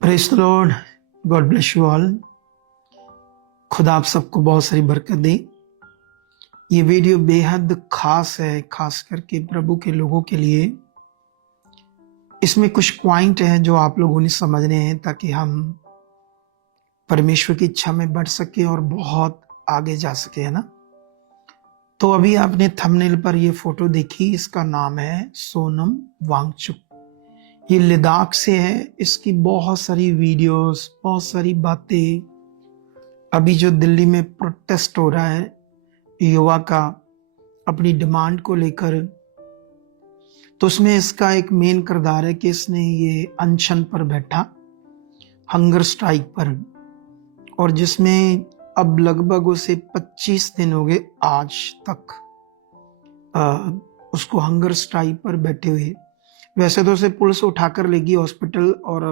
Praise the Lord. God bless you all. खुदा आप सबको बहुत सारी बरकत दे। ये वीडियो बेहद खास है, खास करके प्रभु के लोगों के लिए। इसमें कुछ पॉइंट हैं जो आप लोगों ने समझने हैं ताकि हम परमेश्वर की इच्छा में बढ़ सके और बहुत आगे जा सके, है ना। तो अभी आपने थंबनेल पर ये फोटो देखी, इसका नाम है सोनम वांगचुक। ये लद्दाख से है। इसकी बहुत सारी वीडियोस, बहुत सारी बातें। अभी जो दिल्ली में प्रोटेस्ट हो रहा है युवा का अपनी डिमांड को लेकर, तो उसमें इसका एक मेन किरदार है कि इसने ये अनशन पर बैठा, हंगर स्ट्राइक पर, और जिसमें अब लगभग उसे 25 दिन हो गए आज तक उसको हंगर स्ट्राइक पर बैठे हुए। वैसे तो उसे पुलिस उठाकर लेगी हॉस्पिटल और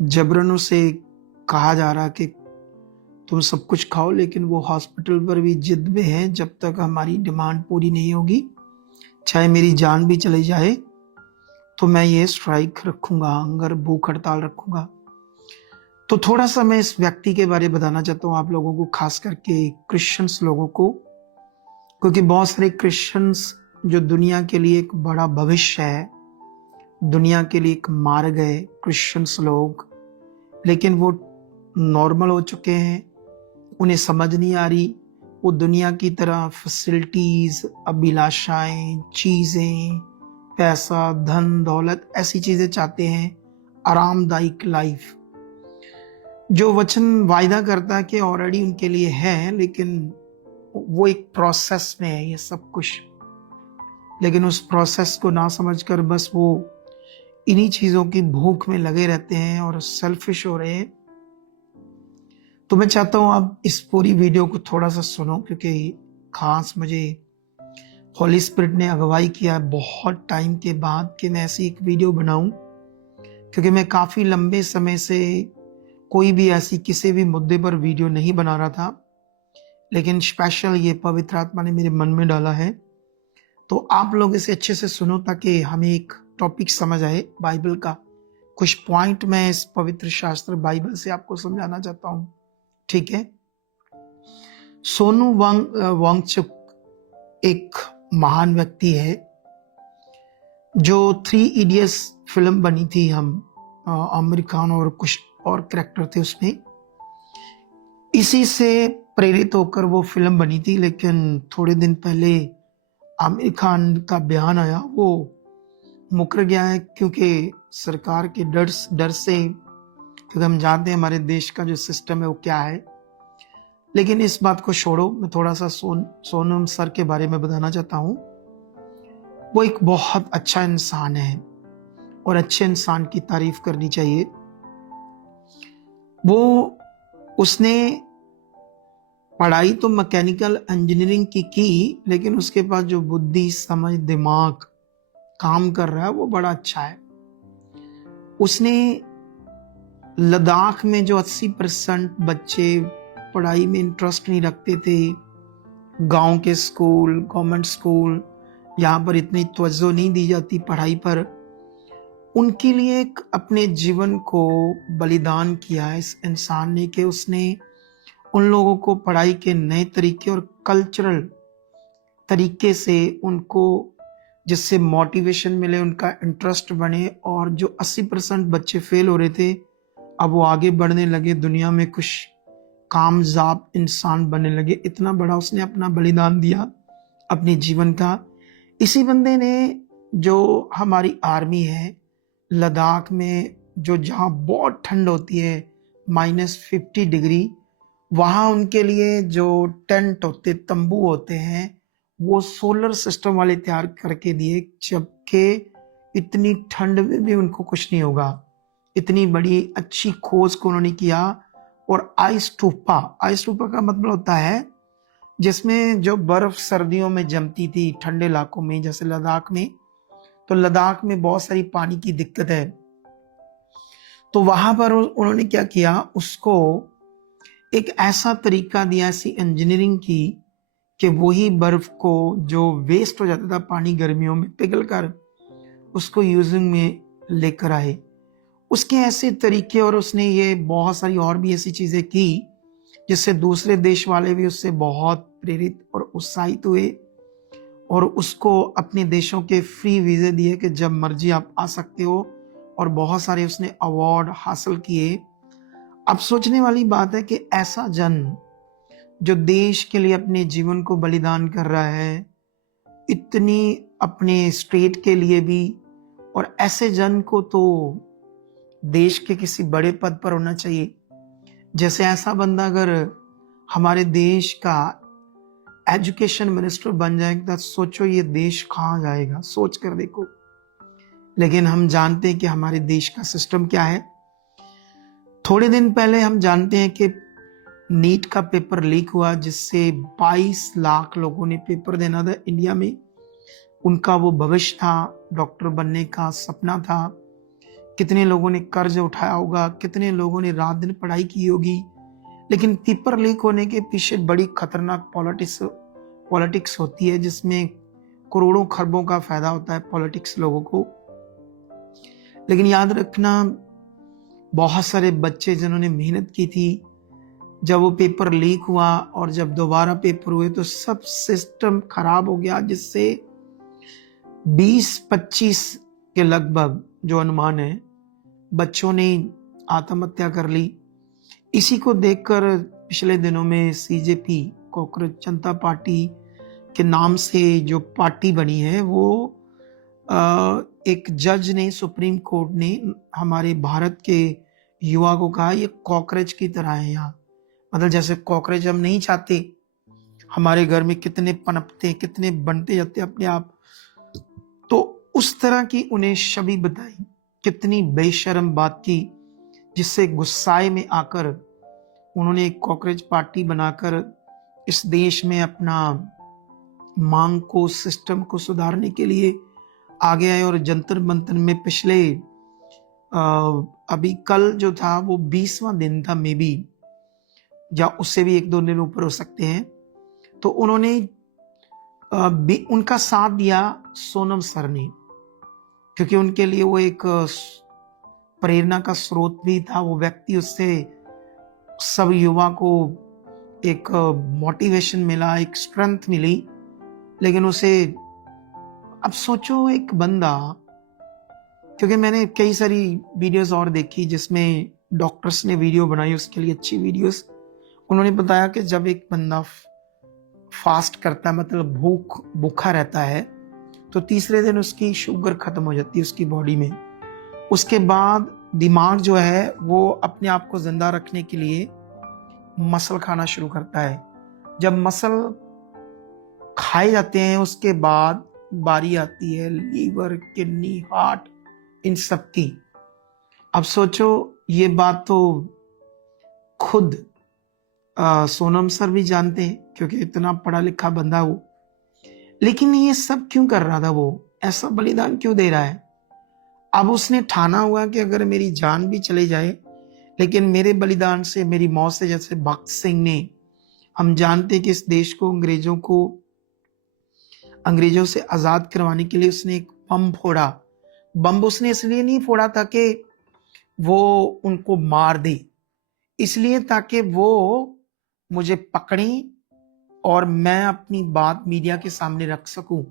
जबरन उसे कहा जा रहा कि तुम सब कुछ खाओ, लेकिन वो हॉस्पिटल पर भी जिद में है जब तक हमारी डिमांड पूरी नहीं होगी, चाहे मेरी जान भी चली जाए, तो मैं ये स्ट्राइक रखूंगा, हंगर भूख हड़ताल रखूंगा। तो थोड़ा सा मैं इस व्यक्ति के बारे में बताना चाहता हूँ आप लोगों को, खास करके क्रिश्चियंस लोगों को, क्योंकि बहुत सारे क्रिश्चियंस जो दुनिया के लिए एक बड़ा भविष्य है, दुनिया के लिए एक मार्ग है, क्रिश्चियंस लोग, लेकिन वो नॉर्मल हो चुके हैं, उन्हें समझ नहीं आ रही। वो दुनिया की तरह फैसिलिटीज, अभिलाषाएं, चीजें, पैसा, धन दौलत, ऐसी चीजें चाहते हैं, आरामदायक लाइफ जो वचन वायदा करता है कि ऑलरेडी उनके लिए है, लेकिन वो एक प्रोसेस में है ये सब कुछ। लेकिन उस प्रोसेस को ना समझकर बस वो इन्हीं चीजों की भूख में लगे रहते हैं और सेल्फिश हो रहे हैं। तो मैं चाहता हूं आप इस पूरी वीडियो को थोड़ा सा सुनो, क्योंकि खास मुझे होली स्पिरिट ने अगुवाई किया बहुत टाइम के बाद कि मैं ऐसी एक वीडियो बनाऊं, क्योंकि मैं काफी लंबे समय से कोई भी ऐसी किसी भी मुद्दे पर वीडियो नहीं बना रहा था, लेकिन स्पेशल ये पवित्र आत्मा ने मेरे मन में डाला है। तो आप लोग इसे अच्छे से सुनो ताकि हमें एक टॉपिक समझ आए बाइबल का। कुछ पॉइंट मैं इस पवित्र शास्त्र बाइबल से आपको समझाना चाहता हूं, ठीक है। सोनू वांगचुक एक महान व्यक्ति है। जो 3 इडियट्स फिल्म बनी थी, हम आमिर खान और कुछ और कैरेक्टर थे उसमें, इसी से प्रेरित होकर वो फिल्म बनी थी। लेकिन थोड़े दिन पहले आमिर खान का बयान आया, वो मुकर गया है क्योंकि सरकार के डर से, क्योंकि हम जानते हैं हमारे देश का जो सिस्टम है वो क्या है। लेकिन इस बात को छोड़ो, मैं थोड़ा सा सोनम सर के बारे में बताना चाहता हूं। वो एक बहुत अच्छा इंसान है और अच्छे इंसान की तारीफ करनी चाहिए। उसने पढ़ाई तो मैकेनिकल इंजीनियरिंग की, लेकिन उसके पास जो बुद्धि, समझ, दिमाग काम कर रहा है वो बड़ा अच्छा है। उसने लद्दाख में जो 80% बच्चे पढ़ाई में इंटरेस्ट नहीं रखते थे, गांव के स्कूल, गवर्नमेंट स्कूल, यहाँ पर इतनी तवज्जो नहीं दी जाती पढ़ाई पर, उनके लिए एक अपने जीवन को बलिदान किया है इस इंसान ने, कि उसने उन लोगों को पढ़ाई के नए तरीके और कल्चरल तरीके से उनको, जिससे मोटिवेशन मिले, उनका इंटरेस्ट बने, और जो 80% बच्चे फेल हो रहे थे अब वो आगे बढ़ने लगे, दुनिया में कुछ कामयाब इंसान बनने लगे। इतना बड़ा उसने अपना बलिदान दिया अपने जीवन का। इसी बंदे ने, जो हमारी आर्मी है, लद्दाख में जो जहाँ बहुत ठंड होती है, -50 डिग्री, वहाँ उनके लिए जो टेंट होते, तंबू होते हैं, वो सोलर सिस्टम वाले तैयार करके दिए, जबकि इतनी ठंड में भी उनको कुछ नहीं होगा। इतनी बड़ी अच्छी खोज को उन्होंने किया। और आइस टूपा का मतलब होता है जिसमें जो बर्फ सर्दियों में जमती थी ठंडे इलाकों में, जैसे लद्दाख में, तो लद्दाख में बहुत सारी पानी की दिक्कत है, तो वहां पर उन्होंने क्या किया, उसको एक ऐसा तरीका दिया, ऐसी इंजीनियरिंग की कि वही बर्फ को जो वेस्ट हो जाता था पानी गर्मियों में पिघल कर, उसको यूजिंग में लेकर आए। उसके ऐसे तरीके और उसने ये बहुत सारी और भी ऐसी चीजें की जिससे दूसरे देश वाले भी उससे बहुत प्रेरित और उत्साहित हुए और उसको अपने देशों के फ्री वीजे दिए कि जब मर्जी आप आ सकते हो, और बहुत सारे उसने अवार्ड हासिल किए। अब सोचने वाली बात है कि ऐसा जन जो देश के लिए अपने जीवन को बलिदान कर रहा है, इतनी अपने स्टेट के लिए भी, और ऐसे जन को तो देश के किसी बड़े पद पर होना चाहिए। जैसे ऐसा बंदा अगर हमारे देश का एजुकेशन मिनिस्टर बन जाएगा तो सोचो ये देश कहाँ जाएगा, सोच कर देखो। लेकिन हम जानते हैं कि हमारे देश का सिस्टम क्या है। थोड़े दिन पहले हम जानते हैं कि नीट का पेपर लीक हुआ जिससे 22 लाख लोगों ने पेपर देना था इंडिया में। उनका वो भविष्य था, डॉक्टर बनने का सपना था। कितने लोगों ने कर्ज उठाया होगा, कितने लोगों ने रात दिन पढ़ाई की होगी, लेकिन पेपर लीक होने के पीछे बड़ी खतरनाक पॉलिटिक्स होती है जिसमें करोड़ों खरबों का फायदा होता है पॉलिटिक्स लोगों को। लेकिन याद रखना, बहुत सारे बच्चे जिन्होंने मेहनत की थी, जब वो पेपर लीक हुआ और जब दोबारा पेपर हुए तो सब सिस्टम खराब हो गया, जिससे 20-25 के लगभग जो अनुमान है बच्चों ने आत्महत्या कर ली। इसी को देखकर पिछले दिनों में सीजेपी, कॉकरोच जनता पार्टी के नाम से जो पार्टी बनी है, वो एक जज ने, सुप्रीम कोर्ट ने हमारे भारत के युवा को कहा ये कॉकरोच की तरह है। यहाँ मतलब जैसे कॉकरोच हम नहीं चाहते, हमारे घर में कितने पनपते, कितने बनते जाते अपने आप, तो उस तरह की उन्हें छवि बताई। कितनी बेशर्म बात की, जिससे गुस्साए में आकर उन्होंने एक कॉकरोच पार्टी बनाकर इस देश में अपना मांग को, सिस्टम को सुधारने के लिए आगे आए। और जंतर मंतर में पिछले अभी कल जो था वो 20वां दिन था, मे बी, या उससे भी 1-2 दिन ऊपर हो सकते हैं, तो उन्होंने उनका साथ दिया सोनम सर ने, क्योंकि उनके लिए वो एक प्रेरणा का स्रोत भी था वो व्यक्ति। उससे सब युवा को एक मोटिवेशन मिला, एक स्ट्रेंथ मिली। लेकिन उसे, अब सोचो एक बंदा, क्योंकि मैंने कई सारी वीडियोस और देखी जिसमें डॉक्टर्स ने वीडियो बनाई, उसके लिए अच्छी वीडियोस। उन्होंने बताया कि जब एक बंदा फास्ट करता है, मतलब भूखा रहता है, तो तीसरे दिन उसकी शुगर खत्म हो जाती है उसकी बॉडी में। उसके बाद दिमाग जो है वो अपने आप को जिंदा रखने के लिए मसल खाना शुरू करता है। जब मसल खाए जाते हैं उसके बाद बारी आती है लीवर, किडनी, हार्ट, इन सब की। अब सोचो, ये बात तो खुद सोनम सर भी जानते हैं, क्योंकि इतना पढ़ा लिखा बंदा वो। लेकिन ये सब क्यों कर रहा था, वो ऐसा बलिदान क्यों दे रहा है? अब उसने ठाना हुआ कि अगर मेरी जान भी चले जाए, लेकिन मेरे बलिदान से, मेरी मौत से, जैसे भगत सिंह ने, हम जानते हैं कि इस देश को अंग्रेजों से आजाद करवाने के लिए उसने एक बम फोड़ा। बम उसने इसलिए नहीं फोड़ा था कि वो उनको मार दे, इसलिए ताकि वो मुझे पकड़ें और मैं अपनी बात मीडिया के सामने रख सकूं।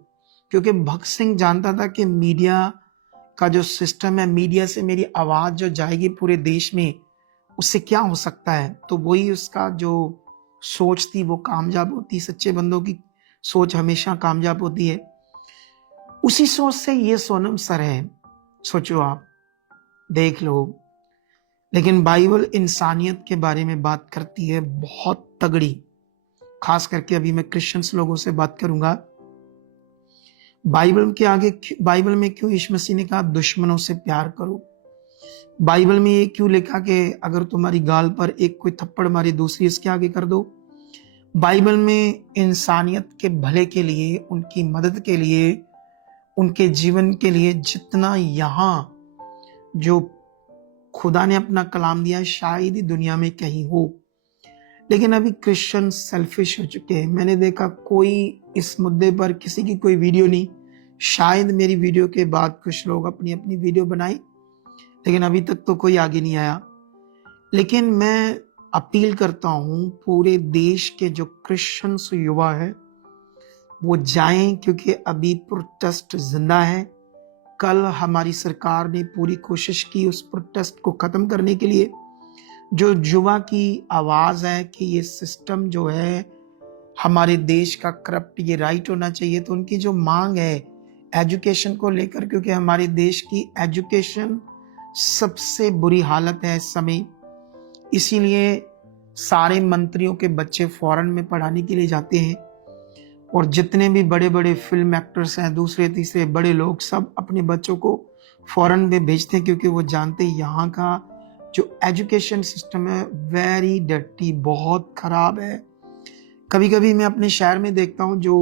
क्योंकि भगत सिंह जानता था कि मीडिया का जो सिस्टम है, मीडिया से मेरी आवाज जो जाएगी पूरे देश में, उससे क्या हो सकता है। तो वही उसका जो सोच थी वो कामयाब होती। सच्चे बंदों की सोच हमेशा कामयाब होती है। उसी सोच से ये सोनम सर है, सोचो आप, देख लो। लेकिन बाइबल इंसानियत के बारे में बात करती है बहुत तगड़ी। खास करके अभी मैं क्रिश्चियंस लोगों से बात करूंगा। बाइबल में क्यों यीशु मसीह ने कहा दुश्मनों से प्यार करो? बाइबल में ये क्यों लिखा कि अगर तुम्हारी गाल पर एक कोई थप्पड़ मारे, दूसरी इसके आगे कर दो? बाइबल में इंसानियत के भले के लिए, उनकी मदद के लिए, उनके जीवन के लिए जितना यहाँ जो खुदा ने अपना कलाम दिया है, शायद ही दुनिया में कहीं हो। लेकिन अभी क्रिश्चियन सेल्फिश हो चुके हैं। मैंने देखा कोई इस मुद्दे पर किसी की कोई वीडियो नहीं। शायद मेरी वीडियो के बाद कुछ लोग अपनी अपनी वीडियो बनाए, लेकिन अभी तक तो कोई आगे नहीं आया। लेकिन मैं अपील करता हूं पूरे देश के जो क्रिश्चियंस युवा है वो जाएं, क्योंकि अभी प्रोटेस्ट जिंदा है। कल हमारी सरकार ने पूरी कोशिश की उस प्रोटेस्ट को खत्म करने के लिए। जो युवा की आवाज है कि ये सिस्टम जो है हमारे देश का करप्ट, ये राइट होना चाहिए, तो उनकी जो मांग है एजुकेशन को लेकर, क्योंकि हमारे देश की एजुकेशन सबसे बुरी हालत है इस समय, इसीलिए सारे मंत्रियों के बच्चे फॉरेन में पढ़ाने के लिए जाते हैं। और जितने भी बड़े बड़े फिल्म एक्टर्स हैं, दूसरे तीसरे बड़े लोग, सब अपने बच्चों को फॉरेन में भेजते हैं, क्योंकि वो जानते हैं यहाँ का जो एजुकेशन सिस्टम है वेरी डर्टी, बहुत खराब है। कभी कभी मैं अपने शहर में देखता हूँ जो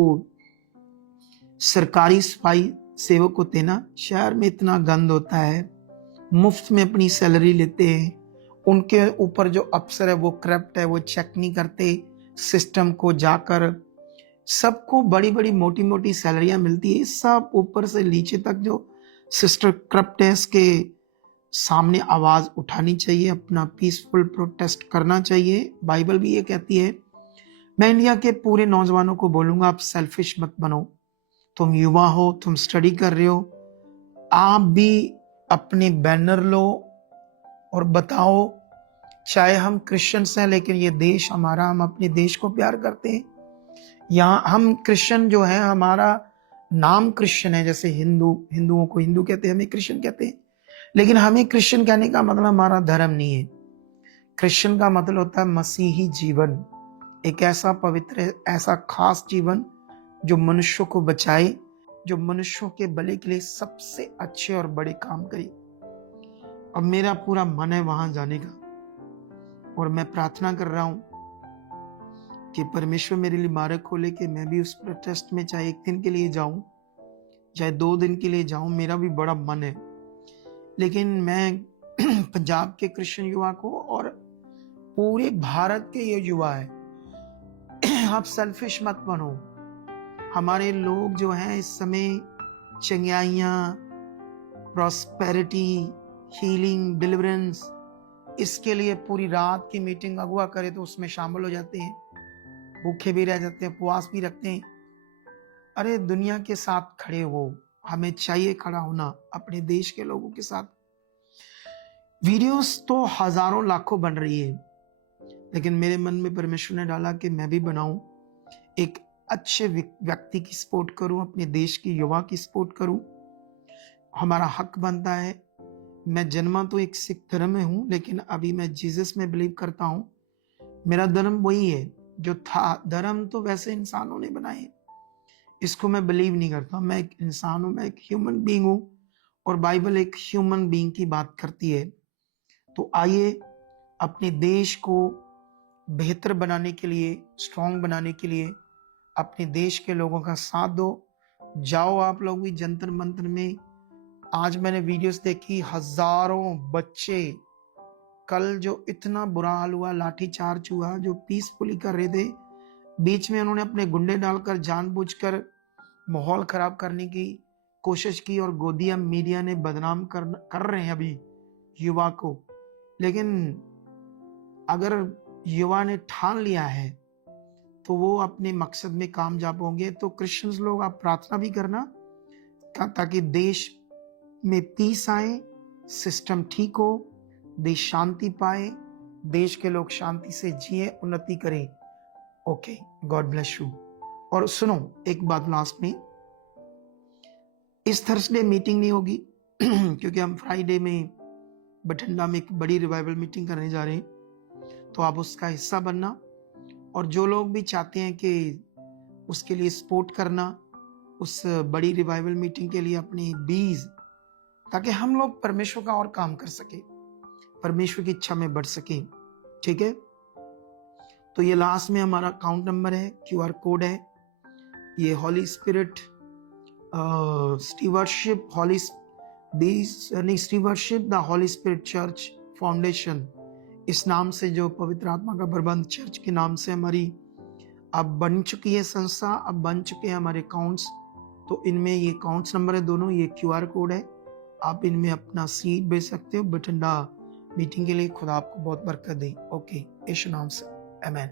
सरकारी सफाई सेवक होते हैं ना, शहर में इतना गंद होता है, मुफ्त में अपनी सैलरी लेते हैं। उनके ऊपर जो अफसर है वो करप्ट है, वो चेक नहीं करते सिस्टम को जाकर। सबको बड़ी बड़ी मोटी मोटी सैलरियां मिलती है, सब ऊपर से नीचे तक जो सिस्टर करप्ट है, इसके सामने आवाज उठानी चाहिए, अपना पीसफुल प्रोटेस्ट करना चाहिए। बाइबल भी ये कहती है। मैं इंडिया के पूरे नौजवानों को बोलूंगा, आप सेल्फिश मत बनो। तुम युवा हो, तुम स्टडी कर रहे हो, आप भी अपने बैनर लो और बताओ, चाहे हम क्रिश्चियंस हैं लेकिन ये देश हमारा, हम अपने देश को प्यार करते हैं। यहाँ हम क्रिश्चियन जो है, हमारा नाम क्रिश्चियन है, जैसे हिंदुओं को हिंदू कहते हैं, हमें क्रिश्चियन कहते हैं। लेकिन हमें क्रिश्चियन कहने का मतलब हमारा धर्म नहीं है। क्रिश्चियन का मतलब होता है मसीही जीवन, एक ऐसा पवित्र, ऐसा खास जीवन जो मनुष्यों को बचाए, जो मनुष्यों के भले के लिए सबसे अच्छे और बड़े काम करे। अब मेरा पूरा मन है वहां जाने का, और मैं प्रार्थना कर रहा हूं कि परमेश्वर मेरे लिए मार्ग खोले कि मैं भी उस प्रोटेस्ट में चाहे 1 दिन के लिए जाऊं, चाहे 2 दिन के लिए जाऊं, मेरा भी बड़ा मन है। लेकिन मैं पंजाब के क्रिश्चियन युवा को और पूरे भारत के ये युवा है, आप सेल्फिश मत बनो। हमारे लोग जो हैं इस समय चंगाइयां, प्रॉस्पेरिटी, हीलिंग, डिलीवरेंस, इसके लिए पूरी रात की मीटिंग अगुवा करे तो उसमें शामिल हो जाते हैं, भूखे भी रह जाते हैं, उपवास भी रखते हैं। अरे दुनिया के साथ खड़े हो, हमें चाहिए खड़ा होना अपने देश के लोगों के साथ। वीडियोस तो हजारों लाखों बन रही है, लेकिन मेरे मन में परमेश्वर ने डाला कि मैं भी बनाऊं, एक अच्छे व्यक्ति की सपोर्ट करूं, अपने देश की युवा की सपोर्ट करूं। हमारा हक बनता है। मैं जन्मा तो एक सिख धर्म में हूं, लेकिन अभी मैं जीसस में बिलीव करता हूं। मेरा धर्म वही है जो था। धर्म तो वैसे इंसानों ने बनाए, इसको मैं बिलीव नहीं करता। मैं एक इंसान हूं, मैं एक ह्यूमन बीइंग हूं, और बाइबल एक ह्यूमन बीइंग की बात करती है। तो आइए अपने देश को बेहतर बनाने के लिए, स्ट्रांग बनाने के लिए अपने देश के लोगों का साथ दो। जाओ आप लोग भी जंतर मंतर में। आज मैंने वीडियोस देखी, हजारों बच्चे, कल जो इतना बुरा हाल हुआ, लाठीचार्ज हुआ, जो पीसफुली कर रहे थे, बीच में उन्होंने अपने गुंडे डालकर जानबूझकर माहौल खराब करने की कोशिश की, और गोदिया मीडिया ने बदनाम कर रहे हैं अभी युवा को। लेकिन अगर युवा ने ठान लिया है तो वो अपने मकसद में कामयाब होंगे। तो क्रिश्चियंस लोग आप प्रार्थना भी करना ताकि देश में पीस आए, सिस्टम ठीक हो, देश शांति पाए, देश के लोग शांति से जिए, उन्नति करें। Okay, God bless you. और सुनो एक बात लास्ट में, इस थर्सडे मीटिंग नहीं होगी क्योंकि हम फ्राइडे में बठिंडा में एक बड़ी रिवाइवल मीटिंग करने जा रहे हैं, तो आप उसका हिस्सा बनना। और जो लोग भी चाहते हैं कि उसके लिए सपोर्ट करना, उस बड़ी रिवाइवल मीटिंग के लिए अपनी बीज, ताकि हम लोग परमेश्वर का और काम कर सके, परमेश्वर की इच्छा में बढ़ सके। ठीक है, तो ये लास्ट में हमारा अकाउंट नंबर है, QR कोड है, ये holy spirit stewardship the holy spirit church foundation, इस नाम से, जो पवित्र आत्मा का प्रबंध चर्च के नाम से हमारी अब बन चुकी है संस्था, अब बन चुके हैं हमारे अकाउंट्स। तो इनमें ये अकाउंट्स नंबर है दोनों, ये QR कोड है। आप इनमें अपना सीड भेज सकते हो। बठिंडा मीटिंग के लिए खुदा आपको बहुत बरकत दे। ओके, यीशु नाम से आमीन।